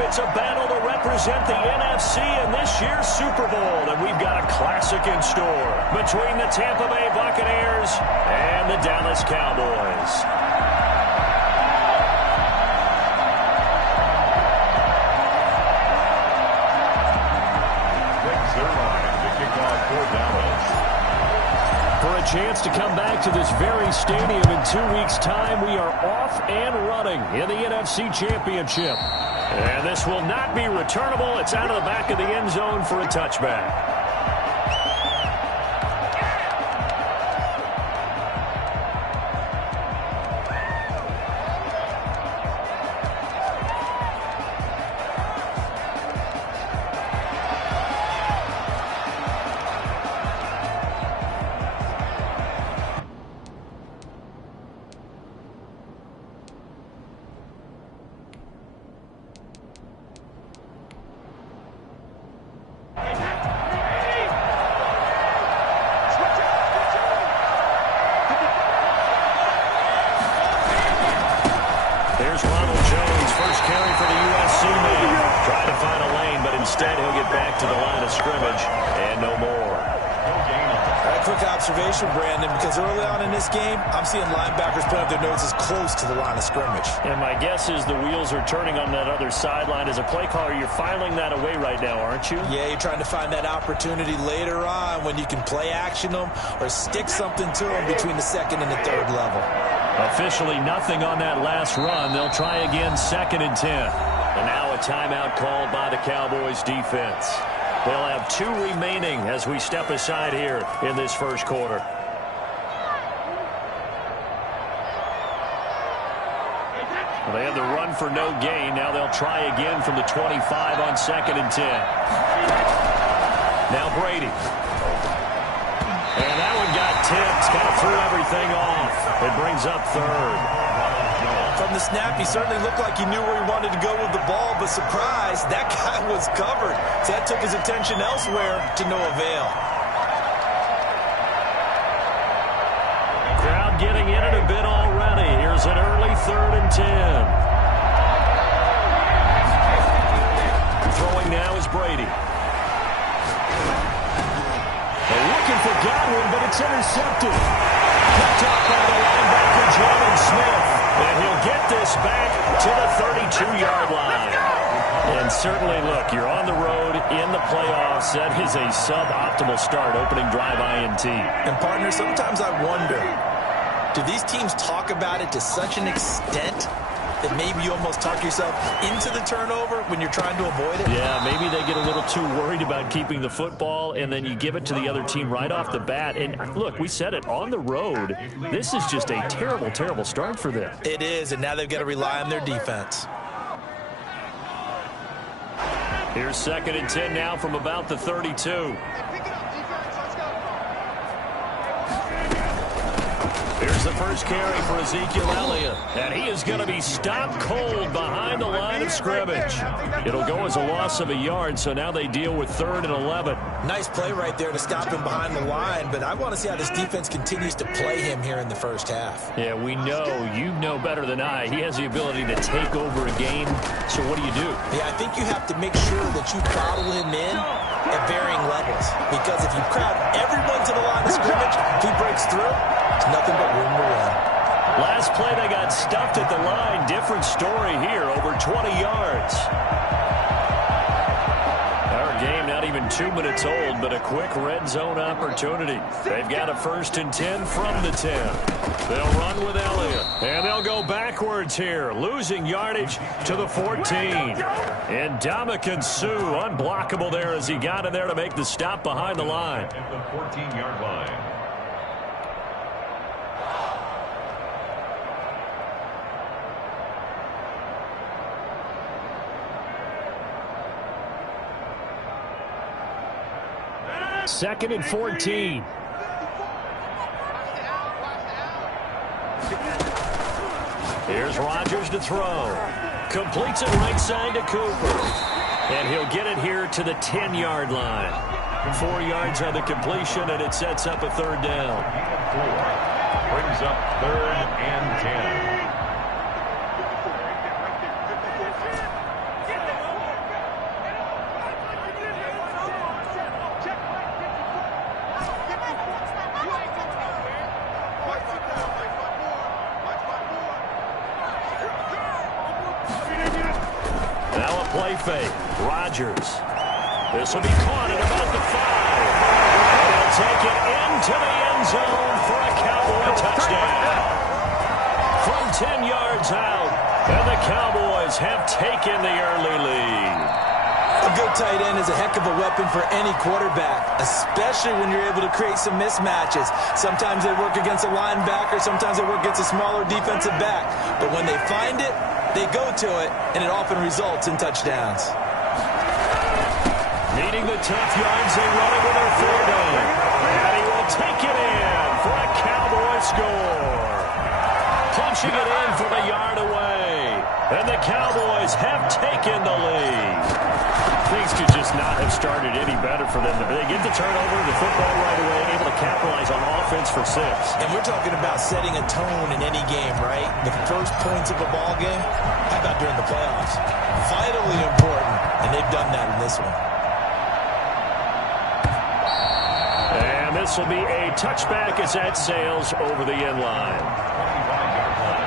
It's a battle to represent the NFC in this year's Super Bowl, and we've got a classic in store between the Tampa Bay Buccaneers and the Dallas Cowboys. For a chance to come back to this very stadium in 2 weeks' time, we are off and running in the NFC Championship. And this will not be returnable. It's out of the back of the end zone for a touchback. I'm seeing linebackers put up their noses close to the line of scrimmage. And my guess is the wheels are turning on that other sideline. As a play caller, you're filing that away right now, aren't you? Yeah, you're trying to find that opportunity later on when you can play action them or stick something to them between the second and the third level. Officially nothing on that last run. They'll try again, 2nd and 10. And now a timeout called by the Cowboys defense. They'll have 2 remaining as we step aside here in this first quarter. They had the run for no gain. Now they'll try again from the 25 on 2nd and 10. Now Brady. And that one got tipped. Kind of threw everything off. It brings up 3rd. From the snap, he certainly looked like he knew where he wanted to go with the ball, but surprise, that guy was covered. So that took his attention elsewhere to no avail. Crowd getting in it a bit already. Here's an early 3rd and 10. Throwing now is Brady. They're looking for Godwin, but it's intercepted. Picked up by the linebacker, Jaylon Smith. And he'll get this back to the 32-yard line. And certainly, look, you're on the road in the playoffs. That is a suboptimal start, opening drive INT. And, partner, sometimes I wonder, do these teams talk about it to such an extent that maybe you almost talk yourself into the turnover when you're trying to avoid it? Yeah, maybe they get a little too worried about keeping the football, and then you give it to the other team right off the bat. And, look, we said it, on the road, this is just a terrible, terrible start for them. It is, and now they've got to rely on their defense. Here's 2nd and 10 now from about the 32. Here's the first carry for Ezekiel Elliott. And he is going to be stopped cold behind the line of scrimmage. It'll go as a loss of a yard, so now they deal with 3rd and 11. Nice play right there to stop him behind the line, but I want to see how this defense continues to play him here in the first half. Yeah, we know, you know better than I, he has the ability to take over a game, so what do you do? Yeah, I think you have to make sure that you throttle him in at varying levels, because if you crowd everyone to the line of scrimmage, if he breaks through, it's nothing but room to run. Last play, they got stuffed at the line. Different story here, over 20 yards. Our game not even 2 minutes old, but a quick red zone opportunity. They've got a 1st and 10 from the 10. They'll run with Elliott, and they'll go backwards here, losing yardage to the 14. And Ndamukong Suh, unblockable there as he got in there to make the stop behind the line. At the 14-yard line. Second and 14. Here's Rodgers to throw. Completes it right side to Cooper. And he'll get it here to the 10-yard line. 4 yards on the completion, and it sets up a 3rd down. Brings up 3rd and 10. play fake. Rodgers. This will be caught at about the 5. And he'll take it into the end zone for a Cowboy touchdown. From 10 yards out, and the Cowboys have taken the early lead. A good tight end is a heck of a weapon for any quarterback, especially when you're able to create some mismatches. Sometimes they work against a linebacker, sometimes they work against a smaller defensive back. But when they find it, they go to it, and it often results in touchdowns. Needing the tough yards, they run it with their 4 down. And he will take it in for a Cowboy score. Punching it in from a yard away. And the Cowboys have taken the lead. Things could just not have started any better for them. They get the turnover, the football right away, able to capitalize on offense for 6. And we're talking about setting a tone in any game, right? The first points of a ball game, how about during the playoffs? Vitally important, and they've done that in this one. And this will be a touchback as that sails over the end line. 25-yard line.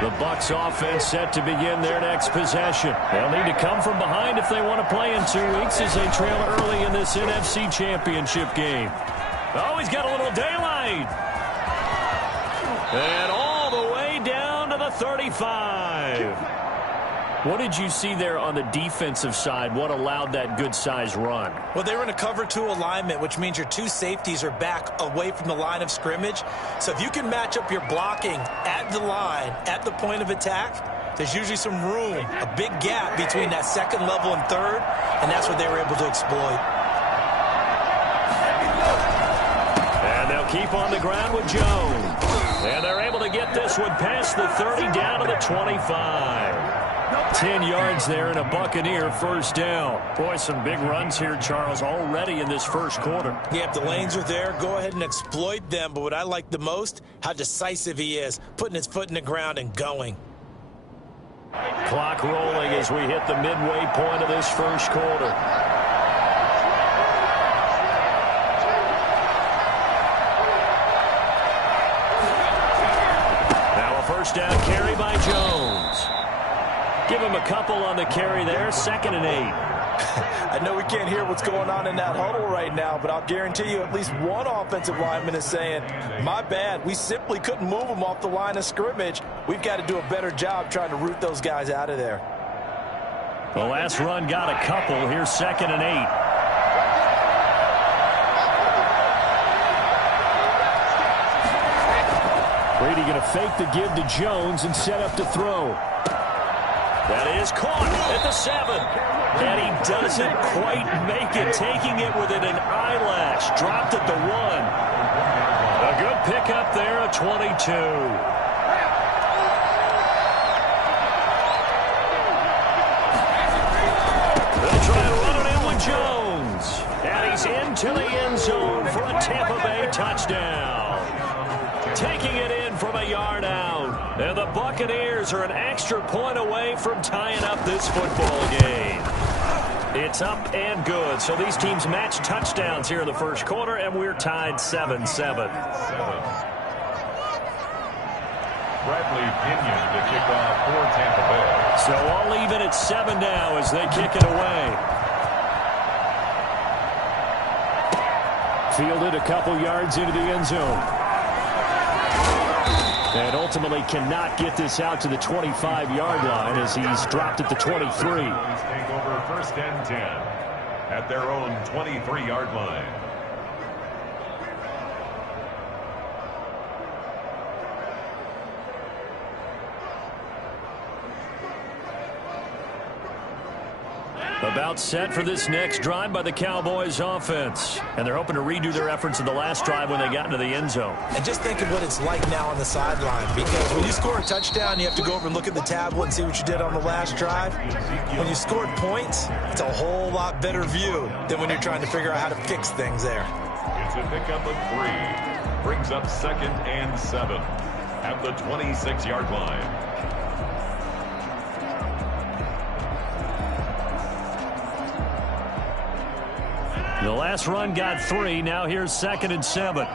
The Bucs offense set to begin their next possession. They'll need to come from behind if they want to play in 2 weeks as they trail early in this NFC Championship game. Oh, he's got a little daylight. And all the way down to the 35. What did you see there on the defensive side? What allowed that good-sized run? Well, they were in a cover 2 alignment, which means your 2 safeties are back away from the line of scrimmage. So if you can match up your blocking at the line, at the point of attack, there's usually some room, a big gap between that second level and third, and that's what they were able to exploit. And they'll keep on the ground with Jones. And they're able to get this one past the 30 down to the 25. 10 yards there and a Buccaneer first down. Boy, some big runs here, Charles, already in this first quarter. Yeah, if the lanes are there, go ahead and exploit them. But what I like the most, how decisive he is, putting his foot in the ground and going. Clock rolling as we hit the midway point of this first quarter. Now a first down carry by Jones. Give him a couple on the carry there, 2nd and 8. I know we can't hear what's going on in that huddle right now, but I'll guarantee you at least one offensive lineman is saying, my bad, we simply couldn't move them off the line of scrimmage. We've got to do a better job trying to root those guys out of there. The last run got a couple. Here's 2nd and 8. Brady going to fake the give to Jones and set up to throw. That is caught at the 7. And he doesn't quite make it, taking it within an eyelash. Dropped at the 1. A good pickup there at 22. They'll try to run it in with Jones. And he's into the end zone for a Tampa Bay touchdown. Taking it in from a yard out. And the Buccaneers are an extra point away from tying up this football game. It's up and good. So these teams match touchdowns here in the first quarter, and we're tied 7-7. Bradley Pinion to kick off for Tampa Bay. So all even at 7 now as they kick it away. Fielded a couple yards into the end zone. And ultimately cannot get this out to the 25-yard line as he's dropped at the 23. Take over 1st and 10 at their own 23-yard line. About set for this next drive by the Cowboys offense. And they're hoping to redo their efforts in the last drive when they got into the end zone. And just think of what it's like now on the sideline, because when you score a touchdown, you have to go over and look at the tablet and see what you did on the last drive. When you scored points, it's a whole lot better view than when you're trying to figure out how to fix things there. It's a pickup of 3. Brings up 2nd and 7 at the 26-yard line. The last run got 3. Now here's 2nd and 7.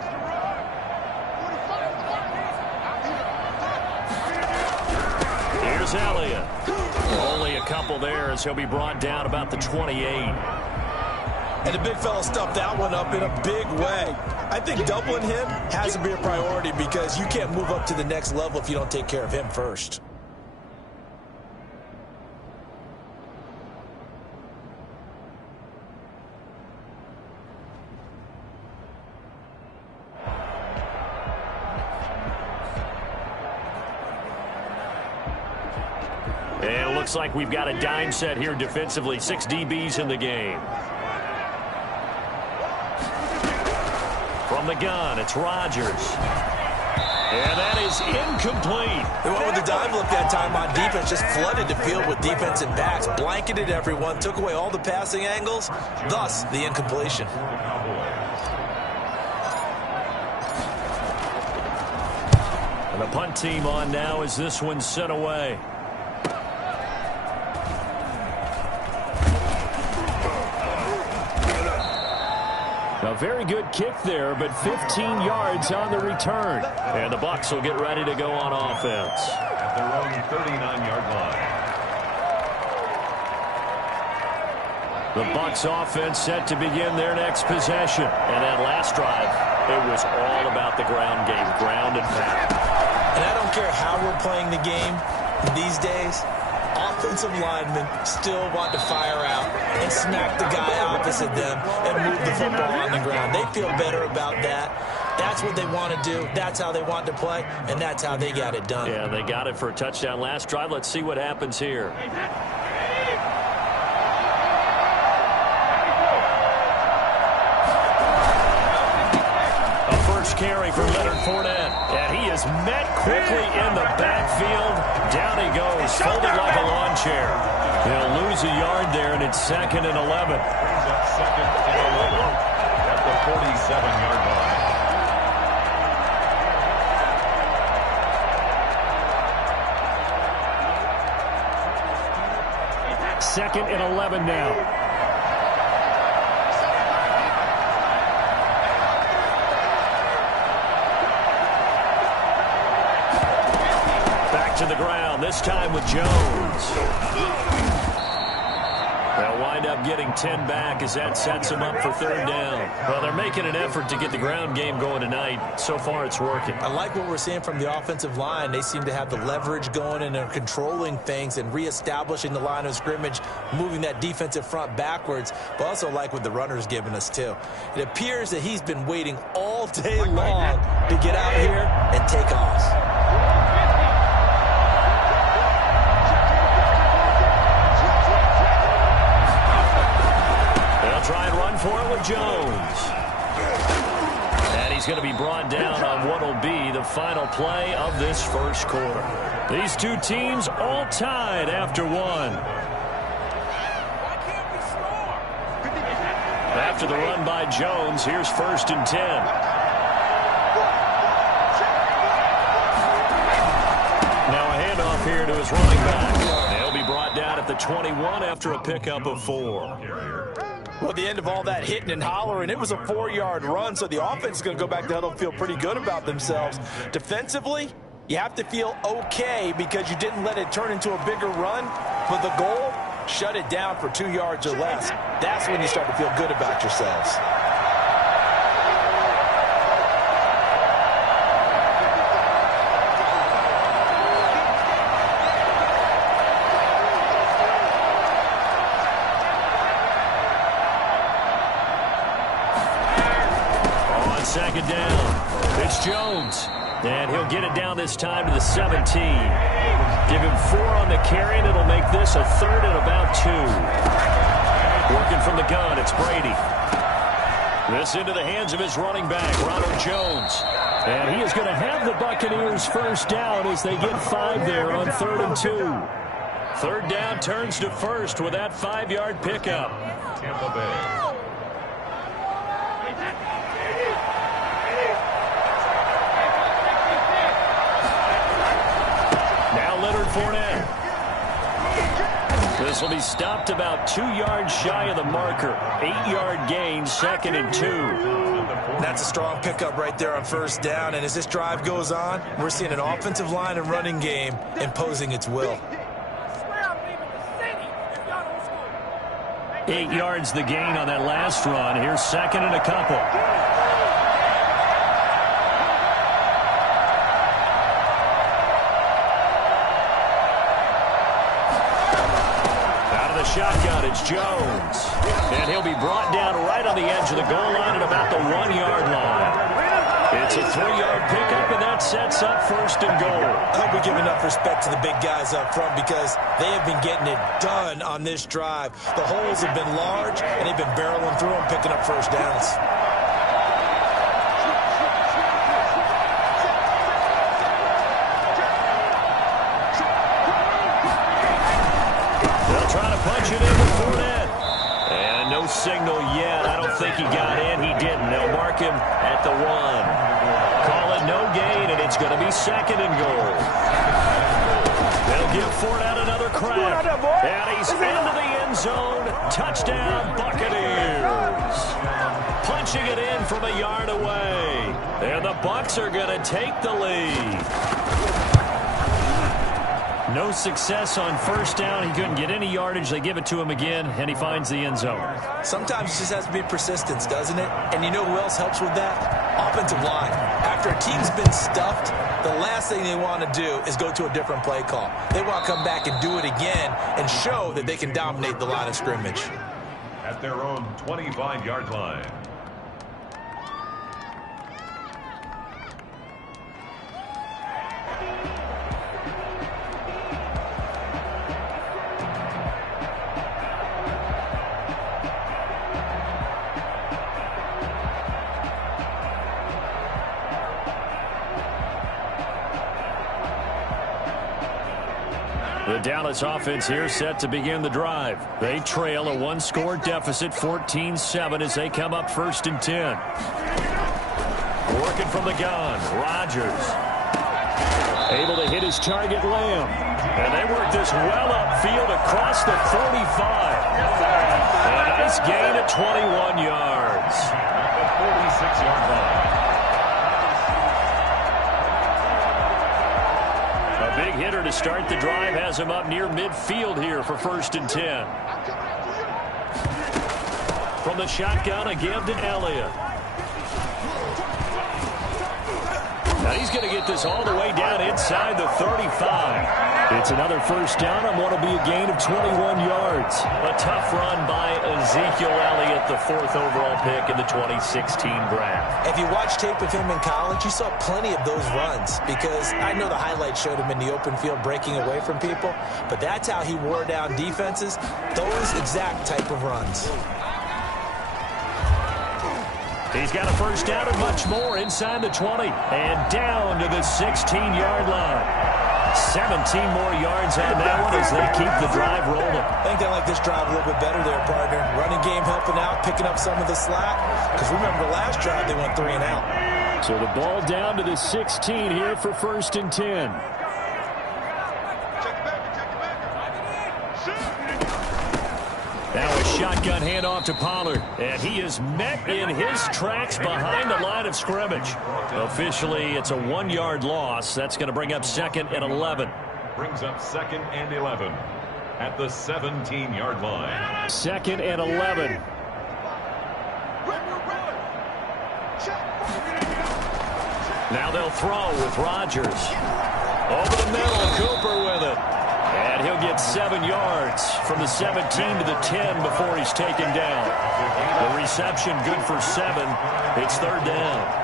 Here's Elliott. Only a couple there as he'll be brought down about the 28. And the big fella stuffed that one up in a big way. I think doubling him has to be a priority because you can't move up to the next level if you don't take care of him first. And it looks like we've got a dime set here defensively. 6 DBs in the game. From the gun, it's Rodgers. And that is incomplete. They went with the dive look that time on defense, just flooded the field with defensive backs, blanketed everyone, took away all the passing angles, thus the incompletion. And the punt team on now as this one's sent away. A very good kick there, but 15 yards on the return. And the Bucs will get ready to go on offense. At their own 39-yard line. The Bucs offense set to begin their next possession. And that last drive, it was all about the ground game, ground and pound. And I don't care how we're playing the game these days, offensive linemen still want to fire out and smack the guy opposite them and move the football on the ground. They feel better about that. That's what they want to do. That's how they want to play, and that's how they got it done. Yeah, they got it for a touchdown last drive. Let's see what happens here. A first carry for Leonard Fournette, and he is met quickly in the backfield. Down he goes, folded like a lawn chair. They'll lose a yard there, and it's 2nd and 11. Brings up 2nd and 11 at the 47-yard line. Second and 11 now. Back to the ground, this time with Jones. They'll wind up getting 10 back as that sets them up for 3rd down. Well, they're making an effort to get the ground game going tonight. So far, it's working. I like what we're seeing from the offensive line. They seem to have the leverage going, and they're controlling things and reestablishing the line of scrimmage, moving that defensive front backwards, but also like what the runner's giving us, too. It appears that he's been waiting all day long to get out here and take off. Try and run for it with Jones. And he's going to be brought down on what will be the final play of this first quarter. These two teams all tied after one. After the run by Jones, here's 1st and 10. Now a handoff here to his running back. They'll be brought down at the 21 after a pickup of 4. Well, at the end of all that hitting and hollering, it was a 4-yard run, so the offense is going to go back to the huddle and feel pretty good about themselves. Defensively, you have to feel okay because you didn't let it turn into a bigger run, but the goal, shut it down for 2 yards or less. That's when you start to feel good about yourselves. Second down. It's Jones. And he'll get it down this time to the 17. Give him 4 on the carry, and it'll make this a 3rd and about 2. Working from the gun, it's Brady. This into the hands of his running back, Ronald Jones. And he is going to have the Buccaneers first down as they get 5 there on 3rd and 2. 3rd down turns to 1st with that 5-yard pickup. Tampa Bay. Fournette. The This will be stopped about 2 yards shy of the marker. 8-yard gain, 2nd and 2. That's a strong pickup right there on first down. And as this drive goes on, we're seeing an offensive line and running game imposing its will. 8 yards the gain on that last run. Here's 2nd and a couple. Shotgun, it's Jones. And he'll be brought down right on the edge of the goal line at about the 1-yard line. It's a 3-yard pickup, and that sets up 1st and goal. I hope we give enough respect to the big guys up front because they have been getting it done on this drive. The holes have been large, and they've been barreling through them, picking up first downs. Punch it in with Fournette. And no signal yet. I don't think he got in. He didn't. They'll mark him at the 1. Call it no gain, and it's going to be 2nd and goal. They'll give Fournette another crack. And he's into the end zone. Touchdown, Buccaneers. Punching it in from a yard away. And the Bucs are going to take the lead. No success on first down. He couldn't get any yardage. They give it to him again, and he finds the end zone. Sometimes it just has to be persistence, doesn't it? And you know who else helps with that? Offensive line. After a team's been stuffed, the last thing they want to do is go to a different play call. They want to come back and do it again and show that they can dominate the line of scrimmage. At their own 25-yard line. The Dallas offense here set to begin the drive. They trail a 1-score deficit, 14-7, as they come up 1st and 10. Working from the gun, Rodgers. Able to hit his target, Lamb. And they work this well upfield across the 45. A nice gain at 21 yards. At the 46-yard line. Big hitter to start the drive has him up near midfield here for 1st and 10. From the shotgun, a give to Elliott. Now he's going to get this all the way down inside the 35. It's another first down on what will be a gain of 21 yards. A tough run by Ezekiel Elliott, the 4th overall pick in the 2016 draft. If you watched tape of him in college, you saw plenty of those runs because I know the highlights showed him in the open field breaking away from people, but that's how he wore down defenses, those exact type of runs. He's got a first down and much more inside the 20 and down to the 16-yard line. 17 more yards on that one as they keep the drive rolling. I think they like this drive a little bit better there, partner. Running game helping out, picking up some of the slack. Because remember the last drive, they went 3 and out. So the ball down to the 16 here for 1st and 10. Now a shotgun handoff to Pollard. And he is met in his tracks behind the line of scrimmage. Officially, it's a 1-yard loss. That's going to bring up 2nd and 11. Brings up 2nd and 11 at the 17-yard line. 2nd and 11. Now they'll throw with Rodgers. Over the middle, Cooper with it. And he'll get 7 yards from the 17 to the 10 before he's taken down. The reception good for 7. It's 3rd down.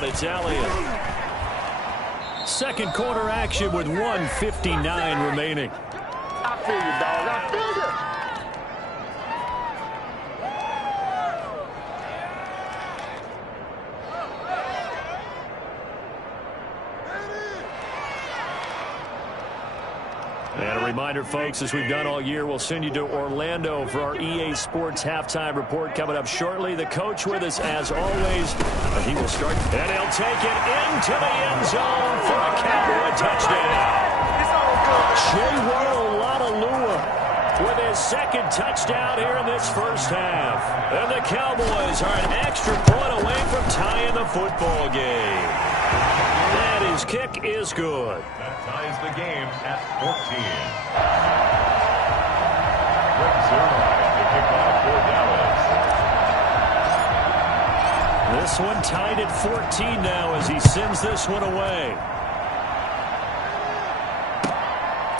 It's Elliott. Second quarter action with 1:59 remaining. I feel you, dog. I feel you. And a reminder, folks, as we've done all year, we'll send you to Orlando for our EA Sports halftime report coming up shortly. The coach with us, as always. He will start, and he'll take it into the end zone for a Cowboy touchdown. Chinwo Lalua with his second touchdown here in this first half. And the Cowboys are an extra point away from tying the football game. And his kick is good. That ties the game at 14. Greg Zuerlein to kick off for Dallas. This one tied at 14 now as he sends this one away.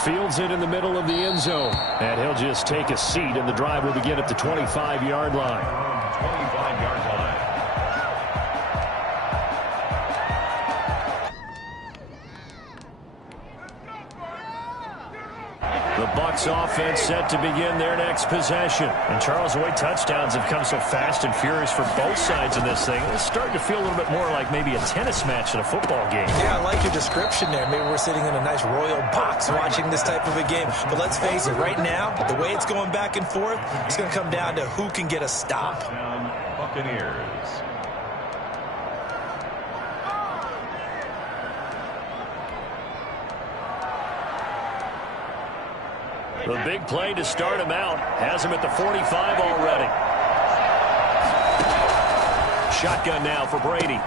Fields it in the middle of the end zone. And he'll just take a seat, and the drive will begin at the 25-yard line. 25-yard line. The Bucs offense set to begin their next possession. And Charles, the way touchdowns have come so fast and furious for both sides of this thing, it's starting to feel a little bit more like maybe a tennis match than a football game. Yeah, I like your description there. Maybe we're sitting in a nice royal box watching this type of a game. But let's face it, right now, the way it's going back and forth, it's going to come down to who can get a stop. Touchdown, Buccaneers. The big play to start him out has him at the 45 already. Shotgun now for Brady.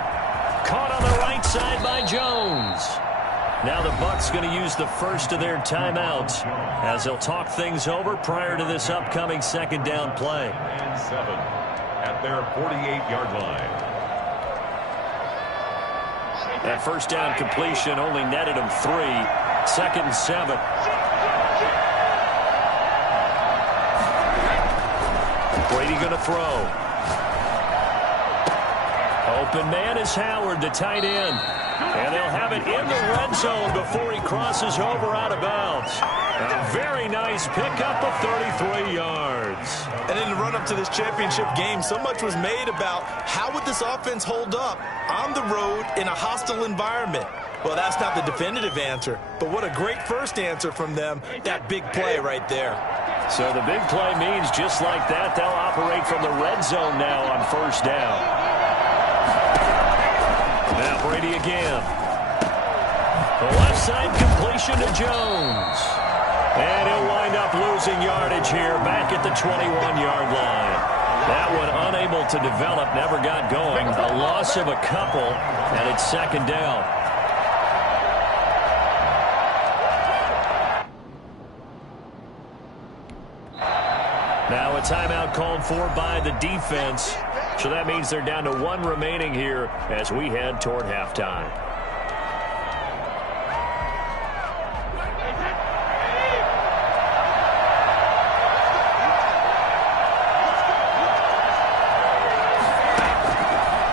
Caught on the right side by Jones. Now the Bucs going to use the first of their timeouts as they'll talk things over prior to this upcoming second down play. And 7 at their 48-yard line. That first down completion only netted him 3. 2nd and 7. Brady going to throw. Open man is Howard, the tight end. And they'll have it in the red zone before he crosses over out of bounds. A very nice pickup of 33 yards. And in the run-up to this championship game, so much was made about how would this offense hold up on the road in a hostile environment. Well, that's not the definitive answer, but what a great first answer from them, that big play right there. So the big play means just like that, they'll operate from the red zone now on first down. Now Brady again. The left side completion to Jones. And he'll wind up losing yardage here back at the 21-yard line. That one unable to develop, never got going. A loss of a couple, and it's second down. Now a timeout called for by the defense. So that means they're down to 1 remaining here as we head toward halftime.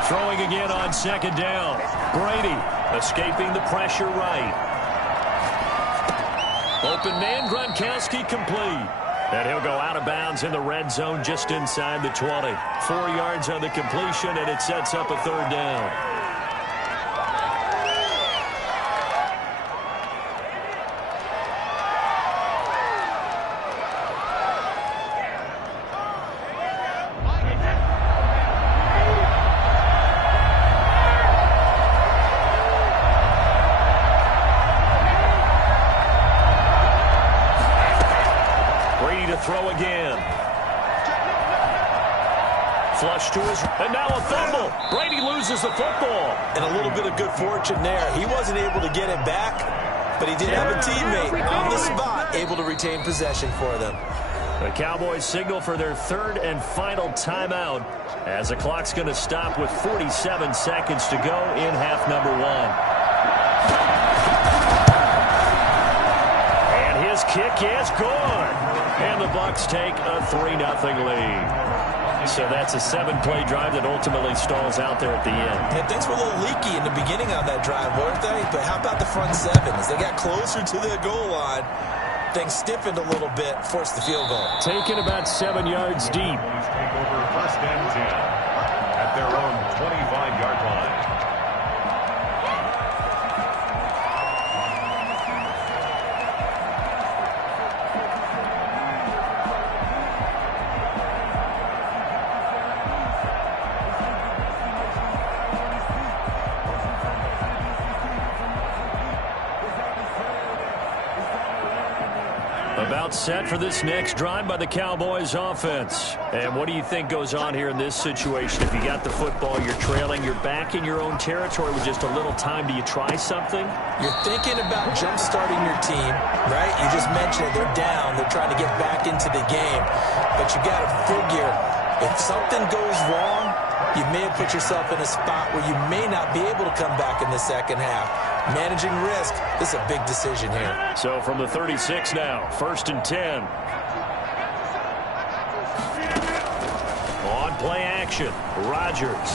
Throwing again on second down. Brady escaping the pressure right. Open man, Gronkowski complete. And he'll go out of bounds in the red zone just inside the 20. 4 yards on the completion, and it sets up a third down. Throw again. Flush to his, and now a fumble. Brady loses the football. And a little bit of good fortune there. He wasn't able to get it back, but he did have a teammate on the spot able to retain possession for them. The Cowboys signal for their third and final timeout as the clock's going to stop with 47 seconds to go in half number 1. And his kick is good. And the Bucs take a 3-0 lead. So that's a 7-play drive that ultimately stalls out there at the end. And things were a little leaky in the beginning on that drive, weren't they? But how about the front 7? As they got closer to the goal line, things stiffened a little bit, forced the field goal. Taken about 7 yards deep. Take over first and 10 at their own 25-yard line. about set for this next drive by the Cowboys offense. And what do you think goes on here in this situation? If you got the football, you're trailing, you're back in your own territory with just a little time. Do you try something? You're thinking about jump-starting your team, right? You just mentioned it. They're down. They're trying to get back into the game. But you got to figure, if something goes wrong, you may have put yourself in a spot where you may not be able to come back in the second half. Managing risk, this is a big decision here. So from the 36 now, 1st and 10. On play action, Rodgers.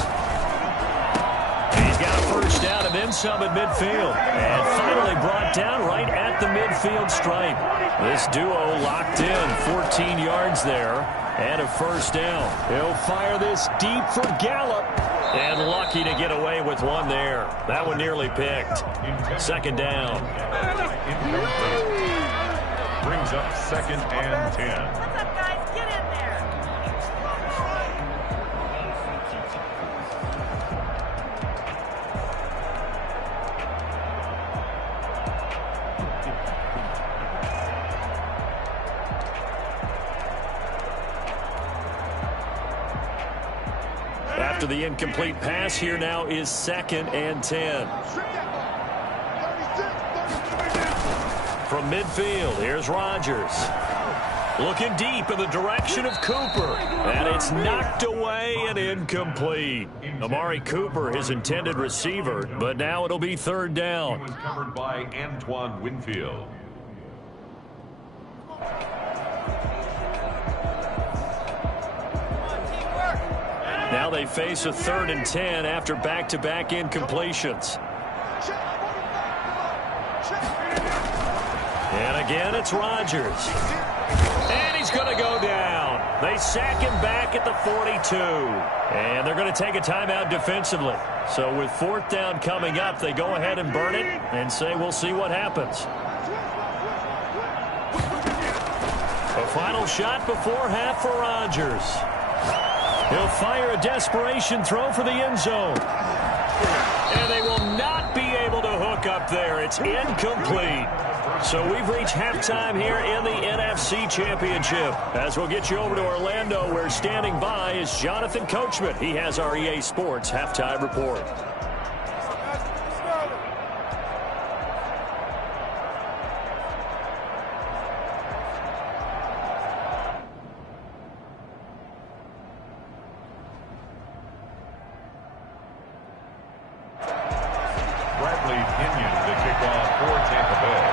He's got a first down and then some at midfield. And finally brought down right at the midfield stripe. This duo locked in, 14 yards there and a first down. He'll fire this deep for Gallup. And lucky to get away with one there. That one nearly picked. Second down. Brings up 2nd and 10. What's up, guys? Get in there. After the incomplete pass, here now is 2nd and 10. From midfield, here's Rodgers. Looking deep in the direction of Cooper. And it's knocked away and incomplete. Amari Cooper, his intended receiver, but now it'll be 3rd down. He was covered by Antoine Winfield. Now they face a 3rd and 10 after back-to-back incompletions. And again, it's Rodgers. And he's going to go down. They sack him back at the 42. And they're going to take a timeout defensively. So with 4th down coming up, they go ahead and burn it and say we'll see what happens. A final shot before half for Rodgers. He'll fire a desperation throw for the end zone. And they will not be able to hook up there. It's incomplete. So we've reached halftime here in the NFC Championship. As we'll get you over to Orlando, where standing by is Jonathan Coachman. He has our EA Sports halftime report. Bradley Pinion to kick off for Tampa Bay.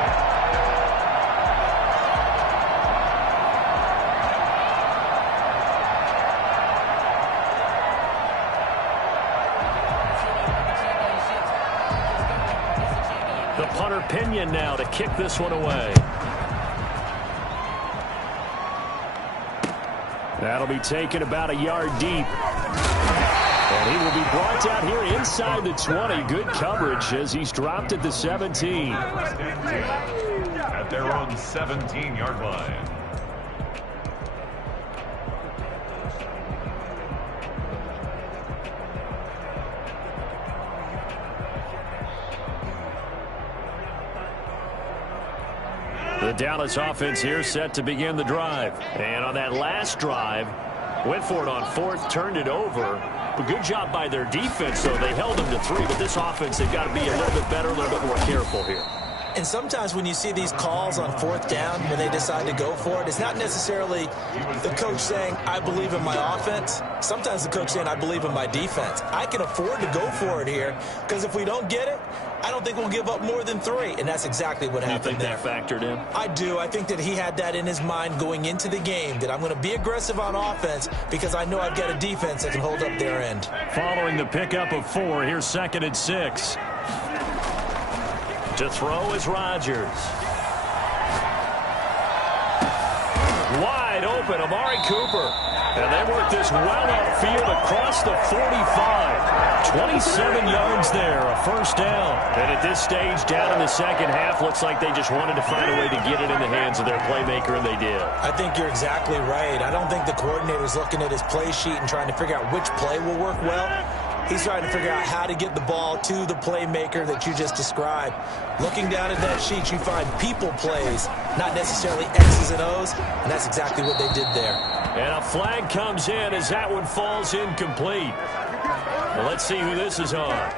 The punter Pinion now to kick this one away. That'll be taken about a yard deep. And he will be brought down here inside the 20. Good coverage as he's dropped at the 17. At their own 17-yard line. The Dallas offense here set to begin the drive. And on that last drive, went for it on 4th, turned it over. But good job by their defense, though. They held them to 3, but this offense, they've got to be a little bit better, a little bit more careful here. And sometimes when you see these calls on 4th down, when they decide to go for it, it's not necessarily the coach saying, I believe in my offense. Sometimes the coach saying, I believe in my defense. I can afford to go for it here, because if we don't get it, I don't think we'll give up more than 3. And that's exactly what happened there. You think that factored in? I do. I think that he had that in his mind going into the game, that I'm going to be aggressive on offense because I know I've got a defense that can hold up their end. Following the pickup of 4, here's 2nd and 6. To throw is Rodgers. Wide open, Amari Cooper. And they work this well upfield across the 45. 27 yards there, a first down. And at this stage, down in the second half, looks like they just wanted to find a way to get it in the hands of their playmaker, and they did. I think you're exactly right. I don't think the coordinator's looking at his play sheet and trying to figure out which play will work well. He's trying to figure out how to get the ball to the playmaker that you just described. Looking down at that sheet, you find people plays, not necessarily X's and O's, and that's exactly what they did there. And a flag comes in as that one falls incomplete. Well, let's see who this is on.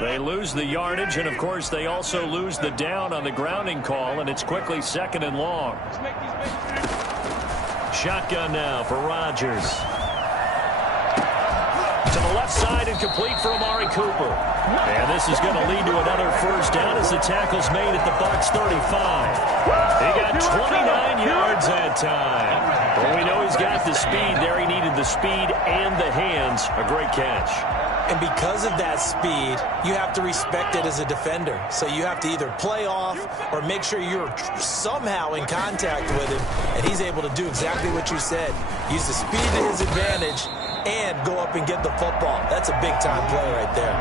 They lose the yardage, and, of course, they also lose the down on the grounding call, and it's quickly 2nd and long. Shotgun now for Rodgers. To the left side and complete for Amari Cooper. And this is going to lead to another first down as the tackle's made at the Bucs 35. He got 29 yards that time. Well, we know he's got the speed there. He needed the speed and the hands. A great catch. And because of that speed, you have to respect it as a defender. So you have to either play off or make sure you're somehow in contact with him, and he's able to do exactly what you said. Use the speed to his advantage and go up and get the football. That's a big-time play right there.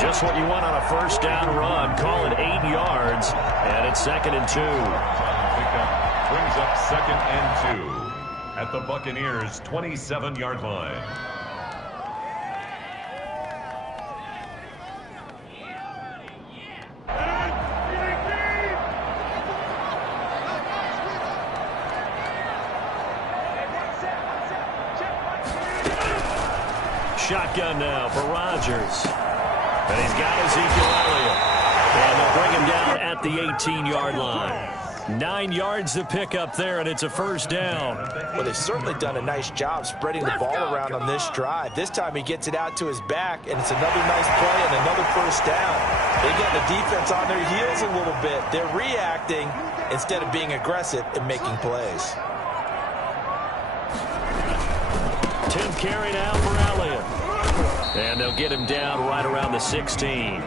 Just what you want on a first down run. Call it 8 yards, and it's 2nd and 2. Pickup brings up 2nd and 2 at the Buccaneers' 27-yard line. Shotgun now for Rodgers. And he's got Ezekiel Elliott. And they'll bring him down at the 18-yard line. 9 yards to pick up there, and it's a first down. Well, they've certainly done a nice job spreading the ball around on this drive. This time he gets it out to his back, and it's another nice play and another first down. They get the defense on their heels a little bit. They're reacting instead of being aggressive and making plays. 10th carry now for Elliott. And they'll get him down right around the 16.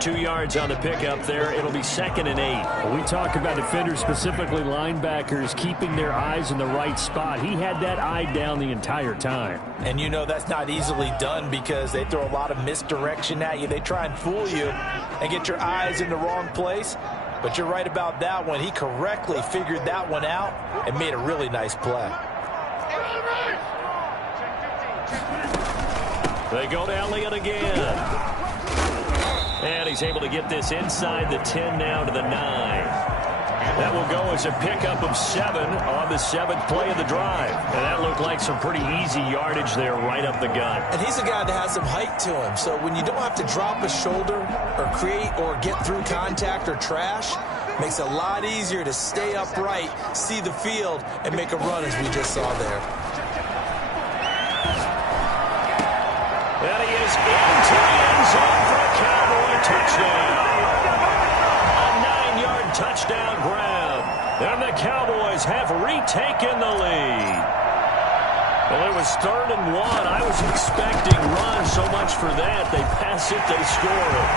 2 yards on the pickup there. It'll be 2nd and 8. Well, we talk about defenders, specifically linebackers, keeping their eyes in the right spot. He had that eye down the entire time. And you know that's not easily done because they throw a lot of misdirection at you. They try and fool you and get your eyes in the wrong place. But you're right about that one. He correctly figured that one out and made a really nice play. They go to Elliott again. And he's able to get this inside the 10 now to the 9. That will go as a pickup of 7 on the 7th play of the drive. And that looked like some pretty easy yardage there right up the gut. And he's a guy that has some height to him. So when you don't have to drop a shoulder or create or get through contact or trash, makes it a lot easier to stay upright, see the field, and make a run as we just saw there. And he is into the end zone for a Cowboy touchdown. A 9-yard touchdown grab. And the Cowboys have retaken the lead. Well, it was 3rd and 1. I was expecting run so much for that. They pass it, they score it.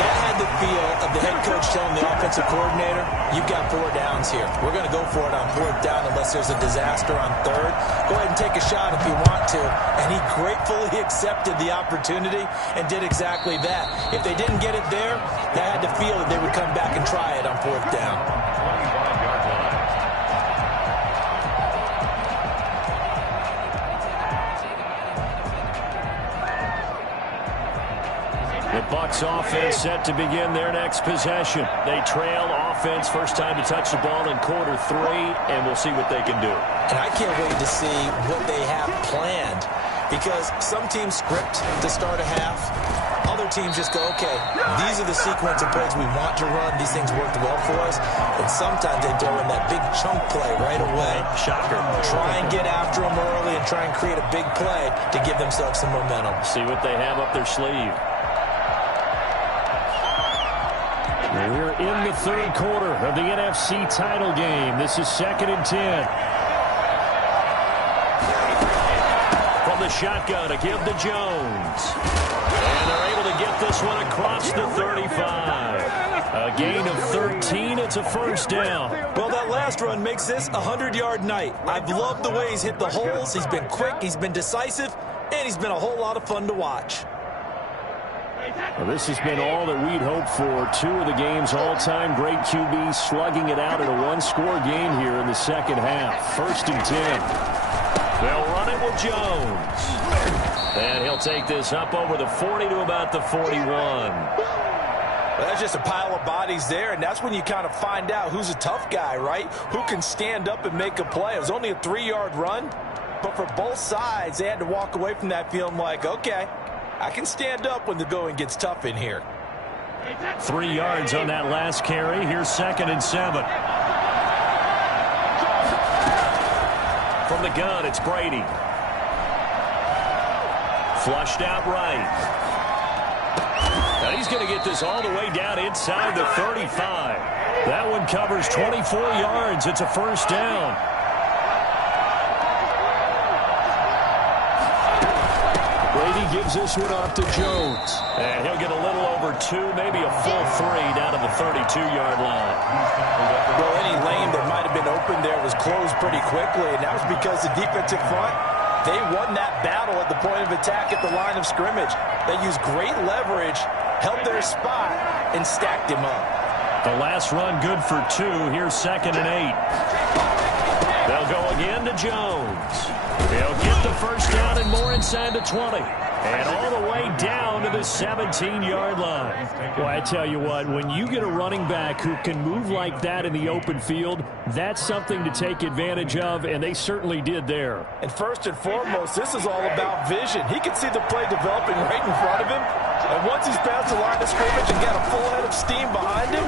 That had the feel of the head coach telling the offensive coordinator, you've got 4 downs here. We're going to go for it on 4th down unless there's a disaster on 3rd. Go ahead and take a shot if you want to. And he gratefully accepted the opportunity and did exactly that. If they didn't get it there, they had the feel that they would come back and try it on 4th down. 25-yard line. The Bucs offense set to begin their next possession. They trail offense, first time to touch the ball in quarter 3, and we'll see what they can do. And I can't wait to see what they have planned because some teams script to start a half. Other teams just go, okay, these are the sequence of plays we want to run. These things worked well for us. And sometimes they throw in that big chunk play right away. Shocker. Try and get after them early and try and create a big play to give themselves some momentum. See what they have up their sleeve. We're in the 3rd quarter of the NFC title game. This is 2nd and 10. From the shotgun to give to Jones. And they're able to get this one across the 35. A gain of 13. It's a first down. Well, that last run makes this a 100-yard night. I've loved the way he's hit the holes. He's been quick, he's been decisive, and he's been a whole lot of fun to watch. Well, this has been all that we'd hoped for. Two of the game's all-time great QBs slugging it out in a one-score game here in the second half. First and 10. They'll run it with Jones. And he'll take this up over the 40 to about the 41. Well, that's just a pile of bodies there, and that's when you kind of find out who's a tough guy, right? Who can stand up and make a play. It was only a 3-yard run, but for both sides, they had to walk away from that feeling like, okay, I can stand up when the going gets tough in here. 3 yards on that last carry. Here's 2nd and 7. From the gun, it's Brady. Flushed out right. Now he's going to get this all the way down inside the 35. That one covers 24 yards. It's a first down. Brady gives this one off to Jones. And he'll get a little over 2, maybe a full 3 down to the 32-yard line. Well, any lane that might have been open there was closed pretty quickly, and that was because the defensive front, they won that battle at the point of attack at the line of scrimmage. They used great leverage, held their spot, and stacked him up. The last run good for 2. Here's 2nd and 8. They'll go again to Jones. He'll get the first down and more inside the 20. And all the way down to the 17-yard line. Well, I tell you what, when you get a running back who can move like that in the open field, that's something to take advantage of, and they certainly did there. And first and foremost, this is all about vision. He can see the play developing right in front of him. And once he's past the line of scrimmage and got a full head of steam behind him,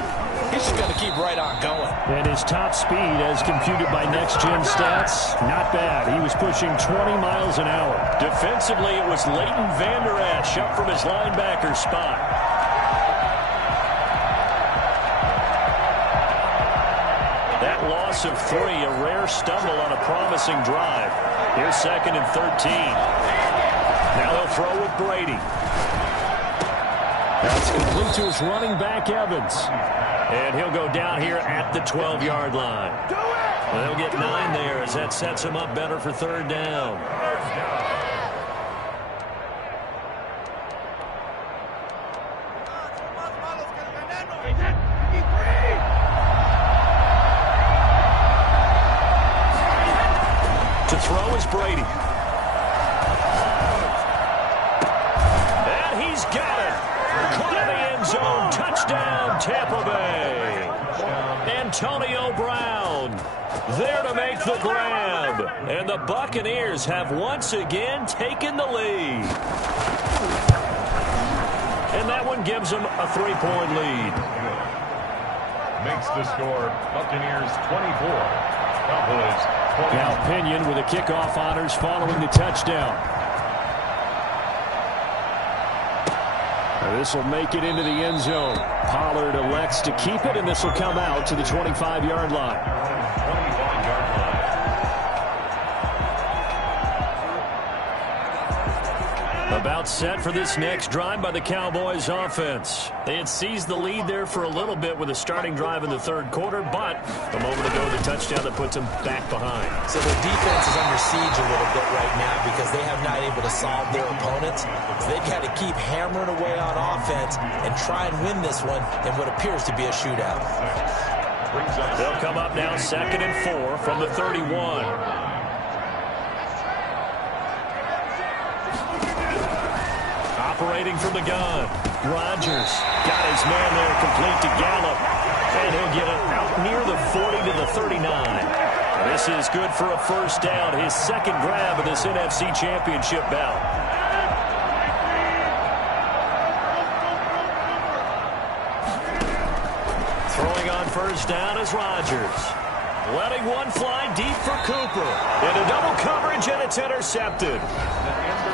he's just going to keep right on going. And his top speed, as computed by Next Gen Stats, not bad. He was pushing 20 miles an hour. Defensively, it was Leighton Vander Esch up from his linebacker spot. That loss of 3, a rare stumble on a promising drive. Here's 2nd and 13. Now they'll throw with Brady. That's complete to his running back, Evans. And he'll go down here at the 12-yard line. They'll get 9 there as that sets him up better for 3rd down. To throw is Brady. And he's got it. Caught in the end zone. Touchdown, Tampa Bay. Antonio Brown there to make the grab. And the Buccaneers have once again taken the lead. And that one gives them a 3-point lead. Makes the score Buccaneers 24. Cowboys 20. Now Pinion with the kickoff honors following the touchdown. This will make it into the end zone. Pollard elects to keep it, and this will come out to the 25-yard line. 25-yard line. About set for this next drive by the Cowboys offense. They had seized the lead there for a little bit with a starting drive in the 3rd quarter, but a moment ago the touchdown that puts them back behind. So their defense is under siege a little bit right now because they have not able to solve their opponents. So they've got to keep hammering away on offense and try and win this one in what appears to be a shootout. They'll come up now 2nd and 4 from the 31. Operating from the gun. Rodgers got his man there complete to Gallup. And he'll get it out near the 40 to the 39. This is good for a first down. His 2nd grab of this NFC Championship bout. Throwing on first down is Rodgers. Letting one fly deep for Cooper. Into double coverage, and it's intercepted.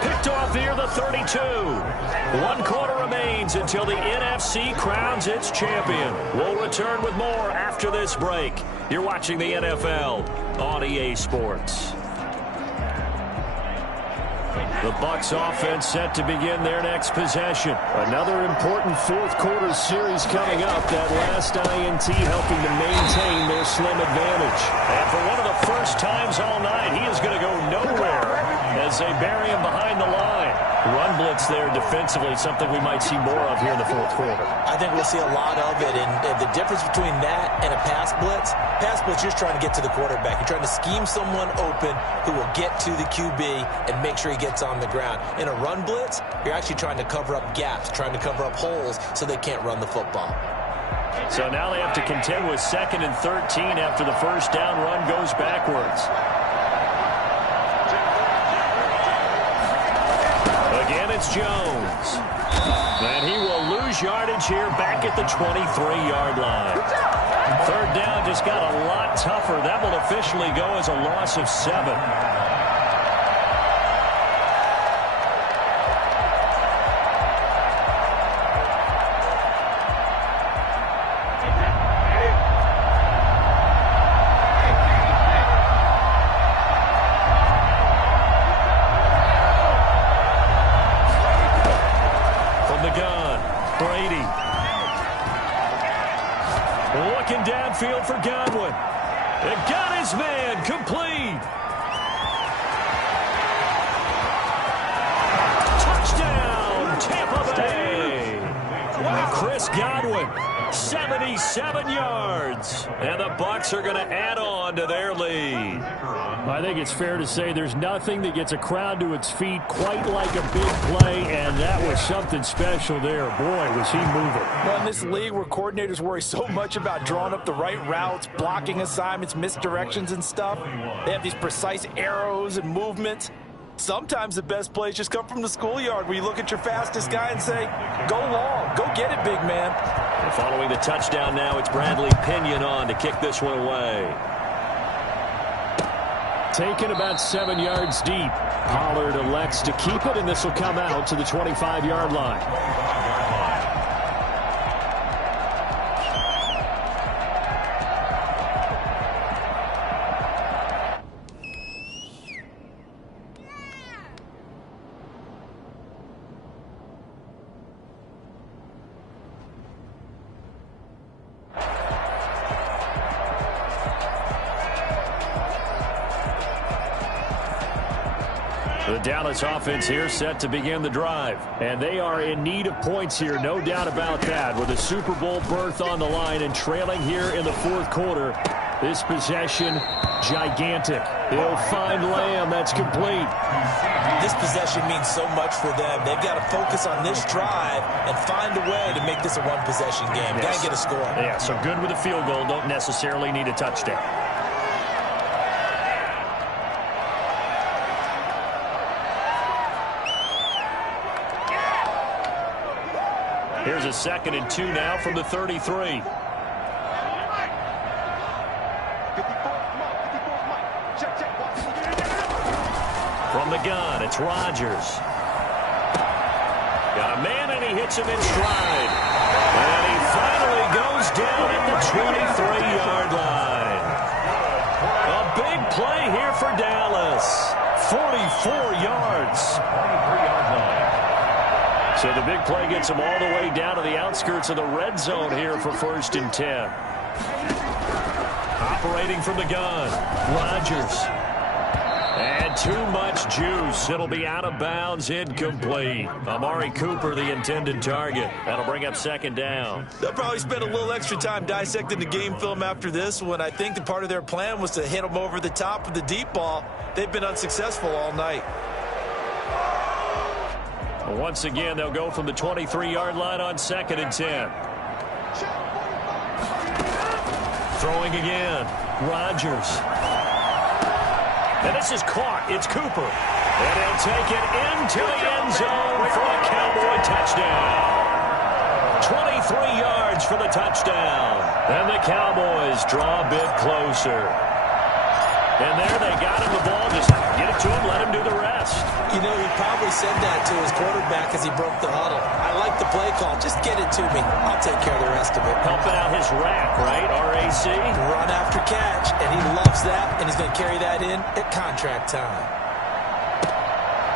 Picked off near the 32. 1 quarter remains until the NFC crowns its champion. We'll return with more after this break. You're watching the NFL on EA Sports. The Bucs offense set to begin their next possession. Another important fourth quarter series coming up. That last INT helping to maintain their slim advantage. And for one of the first times all night, he is going to go nowhere as they bury him behind the line. Run blitz there defensively, something we might see more of here in the fourth quarter. I think we'll see a lot of it, and the difference between that and a pass blitz, you're just trying to get to the quarterback. You're trying to scheme someone open who will get to the QB and make sure he gets on the ground. In a run blitz, you're actually trying to cover up gaps, trying to cover up holes so they can't run the football. So now they have to contend with 2nd and 13 after the first down run goes backwards. Again, it's Jones. And he will lose yardage here back at the 23-yard line. Third down just got a lot tougher. That will officially go as a loss of 7. Downfield for Godwin. It got his man complete. Touchdown, Tampa Bay. Chris Godwin, 77 yards. And the Bucs are going to add on to their lead. I think it's fair to say there's nothing that gets a crowd to its feet quite like a big play, and that was something special there. Boy, was he moving. Well, in this league where coordinators worry so much about drawing up the right routes, blocking assignments, misdirections and stuff, they have these precise arrows and movements. Sometimes the best plays just come from the schoolyard where you look at your fastest guy and say, go long, go get it, big man. And following the touchdown now, it's Bradley Pinion on to kick this one away. Taken about 7 yards deep. Pollard elects to keep it, and this will come out to the 25-yard line. The Dallas offense here set to begin the drive. And they are in need of points here, no doubt about that. With a Super Bowl berth on the line and trailing here in the fourth quarter, this possession, gigantic. He'll find Lamb. That's complete. This possession means so much for them. They've got to focus on this drive and find a way to make this a one-possession game. Yes. Got to get a score. Yeah, so good with a field goal. Don't necessarily need a touchdown. Here's a 2nd and 2 now from the 33. From the gun, it's Rodgers. Got a man, and he hits him in stride. And he finally goes down at the 23-yard line. A big play here for Dallas. 44 yards. So the big play gets him all the way down to the outskirts of the red zone here for 1st and 10. Operating from the gun, Rodgers. And too much juice. It'll be out of bounds, incomplete. Amari Cooper, the intended target. That'll bring up 2nd down. They'll probably spend a little extra time dissecting the game film after this one. I think the part of their plan was to hit them over the top with the deep ball. They've been unsuccessful all night. Once again, they'll go from the 23-yard line on 2nd and 10. Throwing again. Rodgers. And this is caught. It's Cooper. And he'll take it into the end zone for a Cowboy touchdown. 23 yards for the touchdown. And the Cowboys draw a bit closer. And there they got him the ball. Just get it to him, let him do the rest. You know, he probably said that to his quarterback as he broke the huddle. I like the play call. Just get it to me. I'll take care of the rest of it. Helping out his rack, right? RAC. Run after catch, and he loves that, and he's going to carry that in at contract time.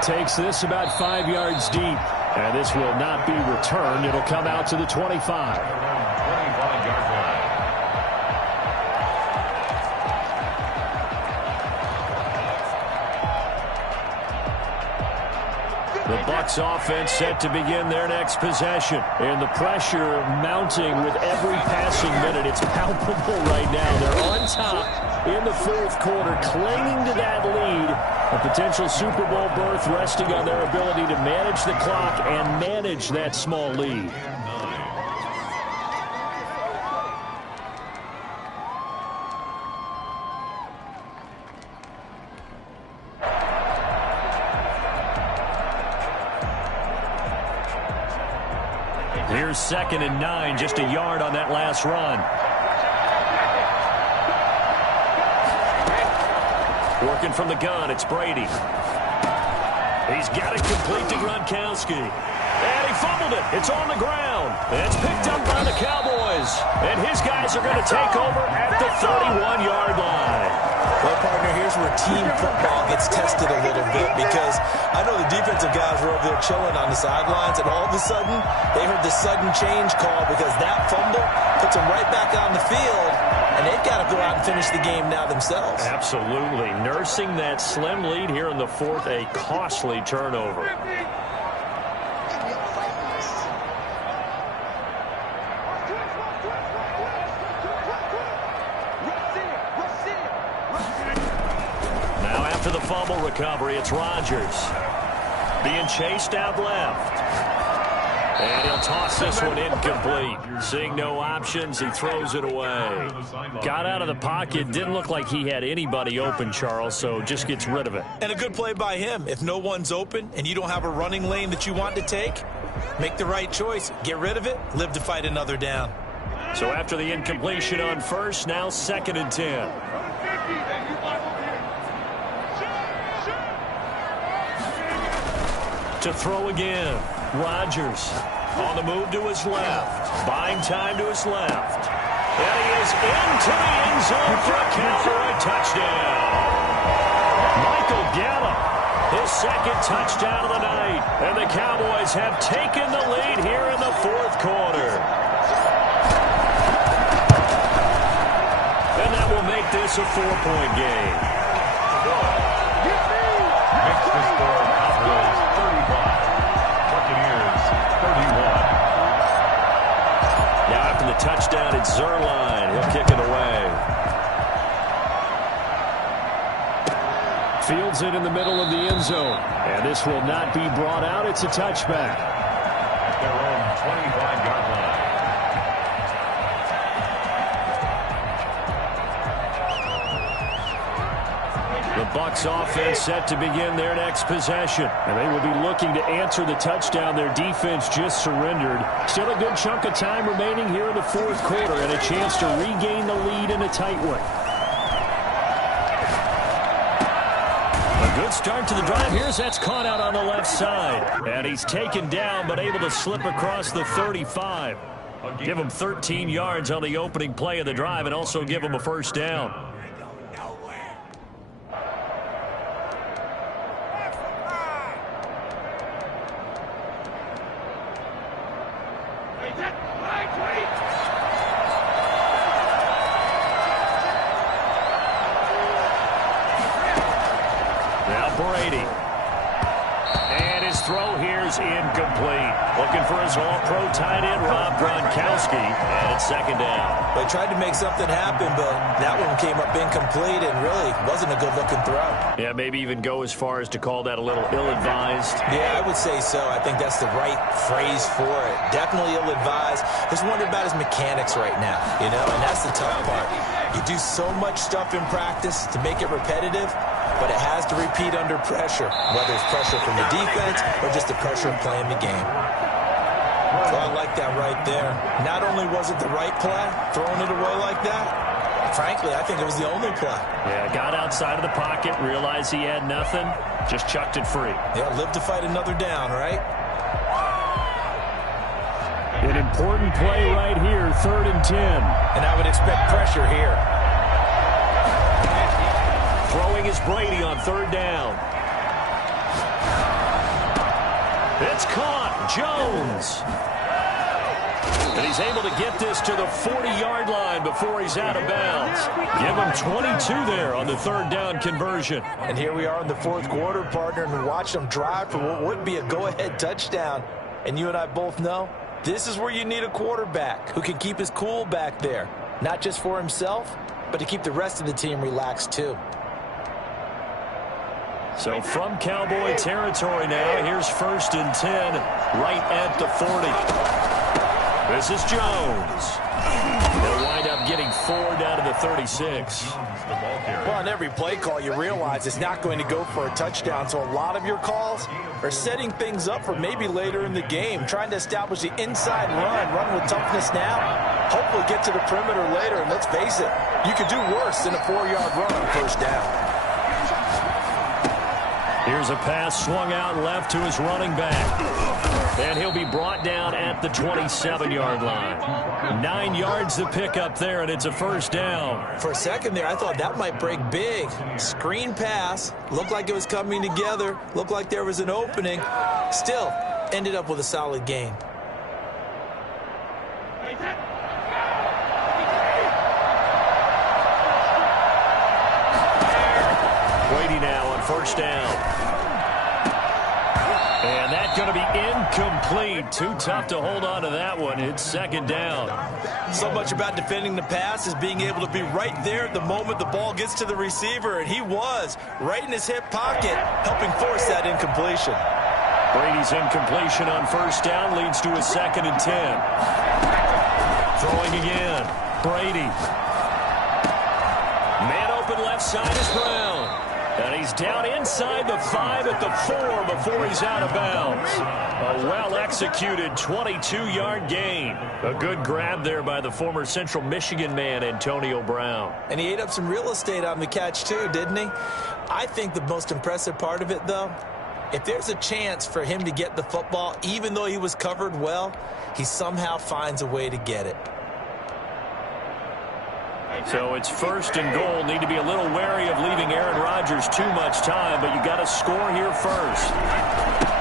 Takes this about 5 yards deep. And this will not be returned. It'll come out to the 25. 25-yard line. The Bucs offense set to begin their next possession. And the pressure mounting with every passing minute. It's palpable right now. They're on top in the fourth quarter, clinging to that lead. A potential Super Bowl berth resting on their ability to manage the clock and manage that small lead. Here's 2nd and 9, just a yard on that last run. Working from the gun, it's Brady. He's got it complete to Gronkowski. And he fumbled it. It's on the ground. It's picked up by the Cowboys. And his guys are going to take over at the 31-yard line. Well, partner, here's where team football gets tested a little bit, because I know the defensive guys were over there chilling on the sidelines, and all of a sudden, they heard the sudden change call because that fumble puts them right back on the field, and they've got to go out and finish the game now themselves. Absolutely. Nursing that slim lead here in the fourth, a costly turnover. The fumble recovery, it's Rodgers being chased out left, and he'll toss this one incomplete. Seeing no options, he throws it away. Got out of the pocket, didn't look like he had anybody open, Charles, so just gets rid of it. And a good play by him. If no one's open and you don't have a running lane that you want to take, make the right choice, get rid of it, live to fight another down. So after the incompletion on first, now 2nd and 10. To throw again, Rodgers on the move to his left, buying time to his left, and he is into the end zone for a Cowboy touchdown. Michael Gallup, his 2nd touchdown of the night, and the Cowboys have taken the lead here in the fourth quarter. And that will make this a 4-point game. Makes the score Cowboys 35. Buccaneers 31. Now after the touchdown, it's Zuerlein. He'll kick it away. Fields it in the middle of the end zone. And this will not be brought out. It's a touchback. At their own 25-yard line. The Bucs offense set to begin their next possession. And they will be looking to answer the touchdown their defense just surrendered. Still a good chunk of time remaining here in the fourth quarter and a chance to regain the lead in a tight one. A good start to the drive. Here's that's caught out on the left side. And he's taken down but able to slip across the 35. Give him 13 yards on the opening play of the drive and also give him a first down. Brady. And his throw here is incomplete. Looking for his all-pro tight end, Rob Gronkowski. And it's 2nd down. They tried to make something happen, but that one came up incomplete and really wasn't a good-looking throw. Yeah, maybe even go as far as to call that a little ill-advised. Yeah, I would say so. I think that's the right phrase for it. Definitely ill-advised. Just wondering about his mechanics right now, you know, and that's the tough part. You do so much stuff in practice to make it repetitive, but it has to repeat under pressure, whether it's pressure from the defense or just the pressure of playing the game. So I like that right there. Not only was it the right play, throwing it away like that, frankly, I think it was the only play. Yeah, got outside of the pocket, realized he had nothing, just chucked it free. Yeah, live to fight another down, right? An important play right here, 3rd and 10. And I would expect pressure here. Throwing is Brady on 3rd down. It's caught. Jones. And he's able to get this to the 40-yard line before he's out of bounds. Give him 22 there on the third down conversion. And here we are in the fourth quarter, partner, and watch them drive for what would be a go-ahead touchdown. And you and I both know this is where you need a quarterback who can keep his cool back there, not just for himself, but to keep the rest of the team relaxed too. So from Cowboy territory now, here's 1st and 10 right at the 40. This is Jones. They'll wind up getting 4 down to the 36. Well, on every play call, you realize it's not going to go for a touchdown, so a lot of your calls are setting things up for maybe later in the game, trying to establish the inside run with toughness now, hopefully get to the perimeter later, and let's face it, you could do worse than a 4-yard run on first down. Here's a pass swung out left to his running back. And he'll be brought down at the 27-yard line. 9 yards to pick up there, and it's a first down. For a second there, I thought that might break big. Screen pass. Looked like it was coming together. Looked like there was an opening. Still, ended up with a solid gain. Brady now on first down. And that's going to be incomplete. Too tough to hold on to that one. It's 2nd down. So much about defending the pass is being able to be right there at the moment the ball gets to the receiver, and he was right in his hip pocket, helping force that incompletion. Brady's incompletion on first down leads to a 2nd and 10. Throwing again. Brady. Man open left side is Brown. And he's down inside the 5 at the 4 before he's out of bounds. A well-executed 22-yard gain. A good grab there by the former Central Michigan man, Antonio Brown. And he ate up some real estate on the catch, too, didn't he? I think the most impressive part of it, though, if there's a chance for him to get the football, even though he was covered well, he somehow finds a way to get it. So it's 1st and goal. Need to be a little wary of leaving Aaron Rodgers too much time, but you got to score here first.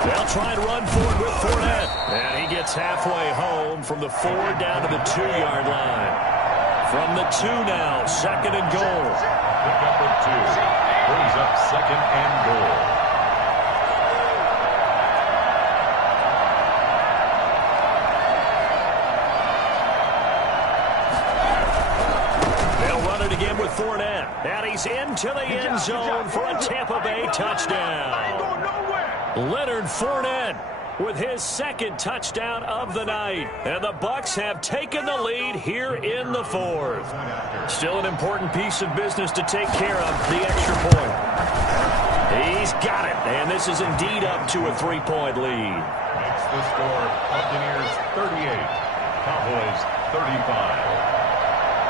They'll try and run forward with Fournette. And he gets halfway home from the 4 down to the 2-yard line. From the 2 now, 2nd and goal. Pick up of 2. Brings up 2nd and goal. Again with Fournette, and he's into the end zone for a Tampa Bay touchdown. Leonard Fournette with his 2nd touchdown of the night, and the Bucs have taken the lead here in the 4th. Still an important piece of business to take care of, the extra point. He's got it, and this is indeed up to a 3-point lead. Makes the score Buccaneers 38, Cowboys 35.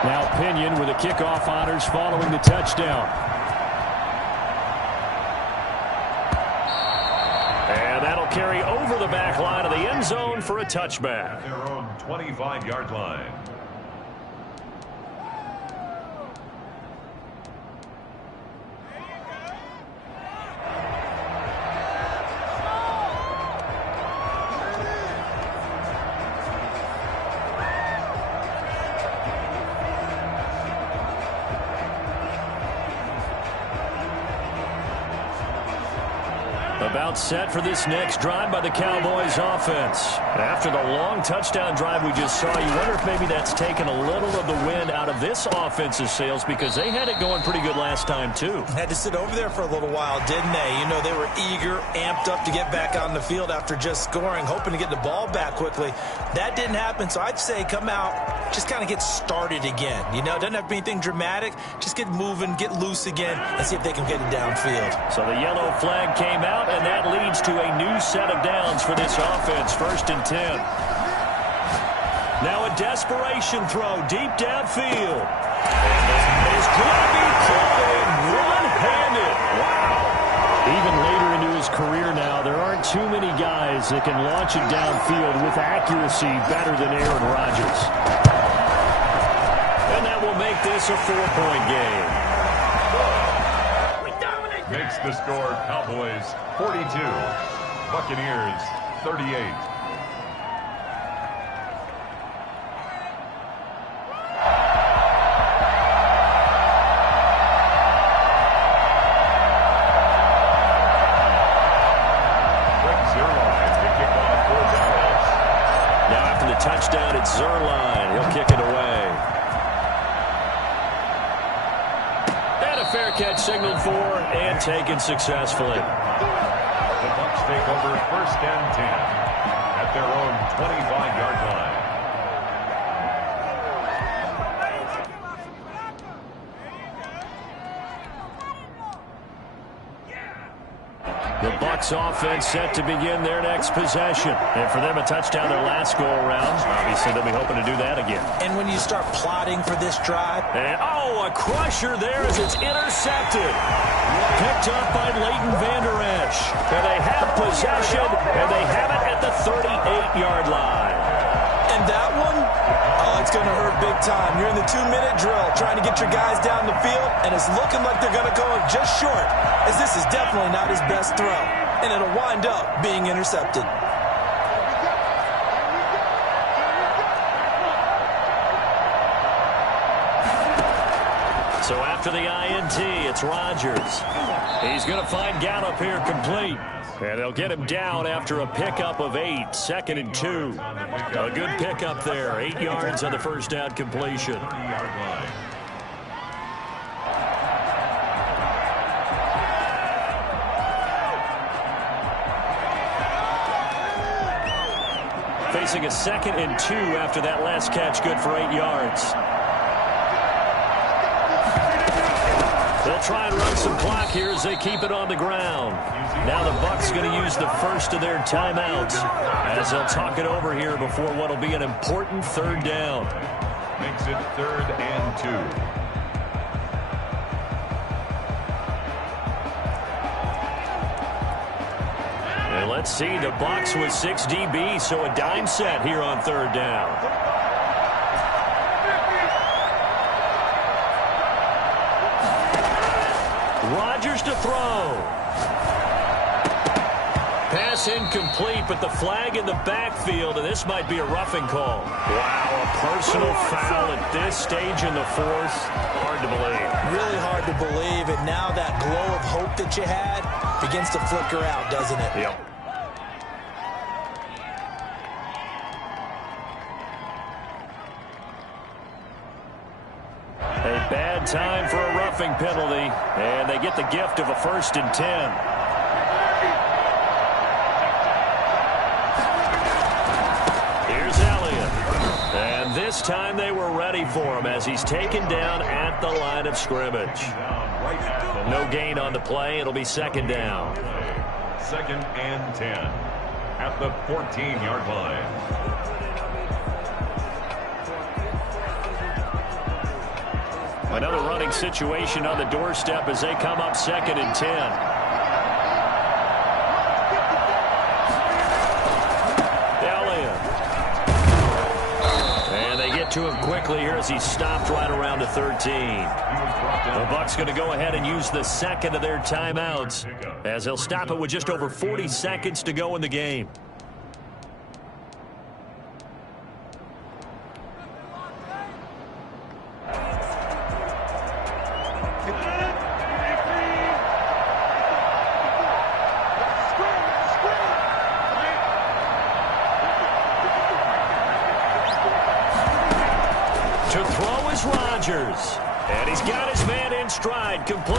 Now Pinion with the kickoff honors following the touchdown. And that'll carry over the back line of the end zone for a touchback. Their own 25-yard line. About set for this next drive by the Cowboys offense. After the long touchdown drive we just saw, you wonder if maybe that's taken a little of the wind out of this offense's sails, because they had it going pretty good last time too. Had to sit over there for a little while, didn't they? You know, they were eager, amped up to get back on the field after just scoring, hoping to get the ball back quickly. That didn't happen, so I'd say come out, just kind of get started again. You know, it doesn't have to be anything dramatic. Just get moving, get loose again, and see if they can get it downfield. So the yellow flag came out, and that leads to a new set of downs for this offense. 1st and 10. Now a desperation throw deep downfield. And it's going to be caught in one-handed. Wow. Even later into his career now, there aren't too many guys that can launch it downfield with accuracy better than Aaron Rodgers. And that will make this a 4-point game. Makes the score Cowboys 42, Buccaneers 38. Touchdown at Zuerlein. He'll kick it away. And a fair catch signaled for and taken successfully. The Bucs take over 1st and 10 at their own 25-yard line. The Bucs offense set to begin their next possession. And for them, a touchdown their last go-around. Obviously, they'll be hoping to do that again. And when you start plotting for this drive. And, oh, a crusher there as it's intercepted. Picked up by Leighton Vander Esch. And they have possession, and they have it at the 38-yard line. And that one, oh, it's going to hurt big time. You're in the 2-minute drill trying to get your guys down the field, and it's looking like they're going to go just short, as this is definitely not his best throw, and it'll wind up being intercepted. So after the INT, it's Rodgers. He's going to find Gallup here complete. And they'll get him down after a pickup of 8, 2nd and 2. A good pickup there, 8 yards on the first down completion. Facing a 2nd and 2 after that last catch, good for 8 yards. They'll try and run some clock here as they keep it on the ground. Now the Bucs going to use the first of their timeouts as they'll talk it over here before what will be an important 3rd down. Makes it 3rd and 2. And let's see, the Bucs with 6 DB, so a dime set here on 3rd down. Rodgers to throw. Pass incomplete, but the flag in the backfield, and this might be a roughing call. Wow, a personal foul at this stage in the 4th. Hard to believe. Really hard to believe, and now that glow of hope that you had begins to flicker out, doesn't it? Yep. A bad time for a roughing penalty, and they get the gift of a 1st and 10. Here's Elliott. And this time they were ready for him as he's taken down at the line of scrimmage. No gain on the play. It'll be 2nd down. 2nd and 10 at the 14-yard line. Another running situation on the doorstep as they come up 2nd and 10. Elliott. And they get to him quickly here as he stopped right around the 13. The Bucs going to go ahead and use the 2nd of their timeouts as they'll stop it with just over 40 seconds to go in the game. Rodgers, and he's got his man in stride, complete.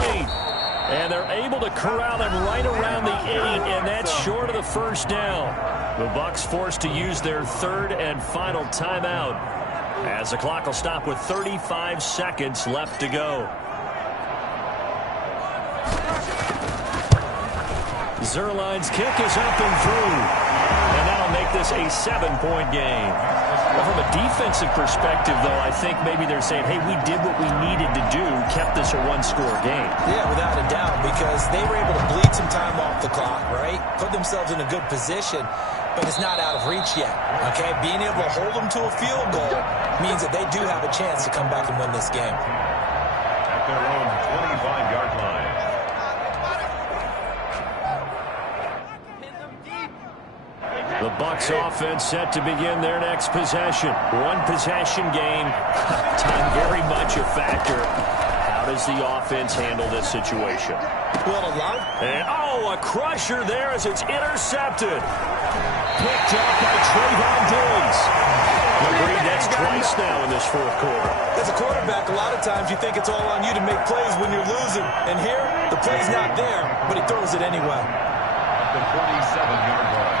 And they're able to corral him right around the 8, and that's short of the 1st down. The Bucs forced to use their 3rd and final timeout as the clock will stop with 35 seconds left to go. Zuerlein's kick is up and through, and that'll make this a 7-point game. Well, from a defensive perspective, though, I think maybe they're saying, hey, we did what we needed to do, kept this a 1-score game. Yeah, without a doubt, because they were able to bleed some time off the clock, right? Put themselves in a good position, but it's not out of reach yet, okay? Being able to hold them to a field goal means that they do have a chance to come back and win this game. At their own 25-yard line. The Bucs offense set to begin their next possession. One possession game. Time very much a factor. How does the offense handle this situation? Well, a crusher there as it's intercepted. Picked up by Trayvon Diggs. Agreed, that's twice now in this fourth quarter. As a quarterback, a lot of times you think it's all on you to make plays when you're losing. And here, the play's not there, but he throws it anyway. At the 47-yard line.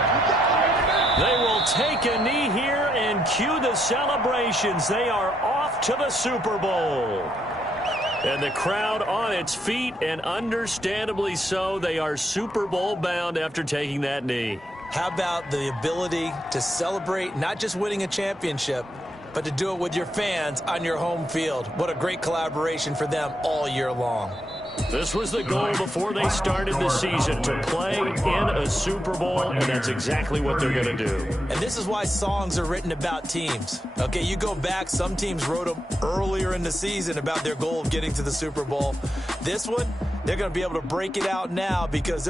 They will take a knee here and cue the celebrations. They are off to the Super Bowl. And the crowd on its feet, and understandably so. They are Super Bowl bound after taking that knee. How about the ability to celebrate not just winning a championship, but to do it with your fans on your home field? What a great collaboration for them all year long. This was the goal before they started the season, to play in a Super Bowl, and that's exactly what they're going to do. And this is why songs are written about teams. Okay, you go back, some teams wrote them earlier in the season about their goal of getting to the Super Bowl. This one, they're going to be able to break it out now because